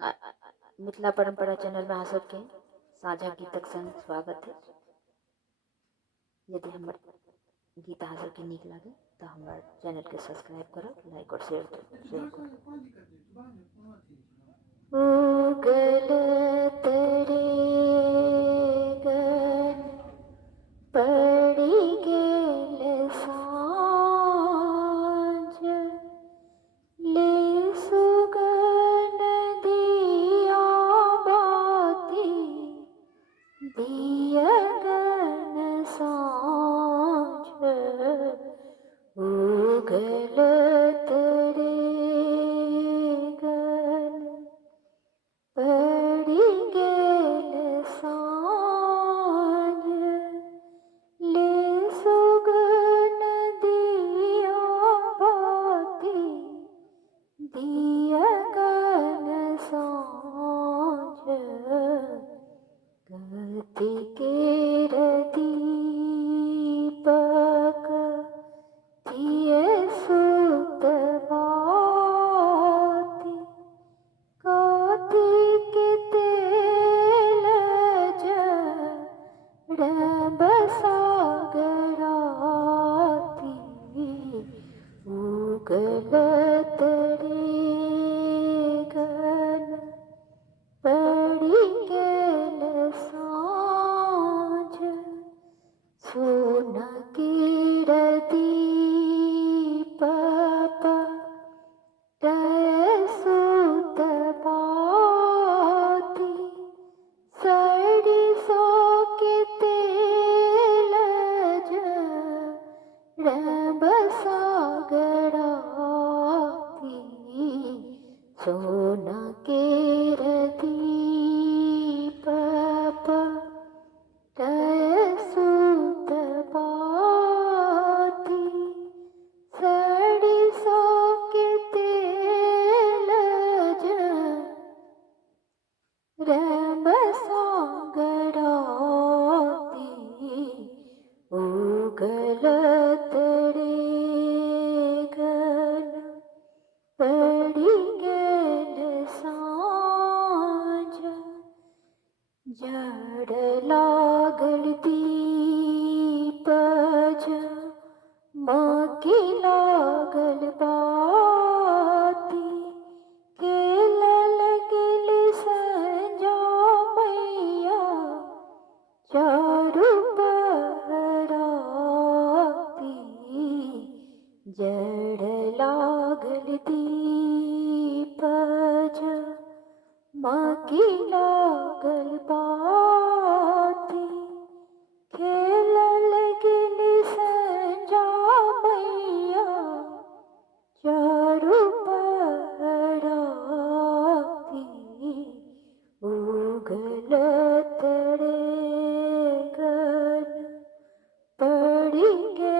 आ- मिथिला परंपरा चैनल में अहाँ सबके साझा गीतक संग स्वागत है। यदि हमर गीत अहाँ सबके नीक लागे तो हमार चैनल के सब्सक्राइब करब, लाइक और शेयर करू। उगल तरे गन पड़ी गेल साँझ, ले सुगन दिया बाती दियगन साँझ। उगल तरे गन पड़ी गेल साँझ, ले सुगन दिया बाती दियगन साँझ। गति केर दीपक दिए सुत बाती, कार्तिक तेल जड़ब सागराती। उगल तरे गन पड़ी गेल साँझ, सोन केर दीप पर सुत बाती, सरिसों के तेल जड़ब सागराती। सोन केर दीप पर सुत बाती, सरिसों के तेल जड़ब सागराती। उगल तरे गन पड़ी गेल साँझ, जड़ लागल दीप जमकी लागल बाती, खेलल गेल संझा मैया चारू पहराती। जड़ लागल दीप जमकी लागल बाती, खेलल गेल संझा मैया चारू पहराती। उगल तरे गन पड़ी गेल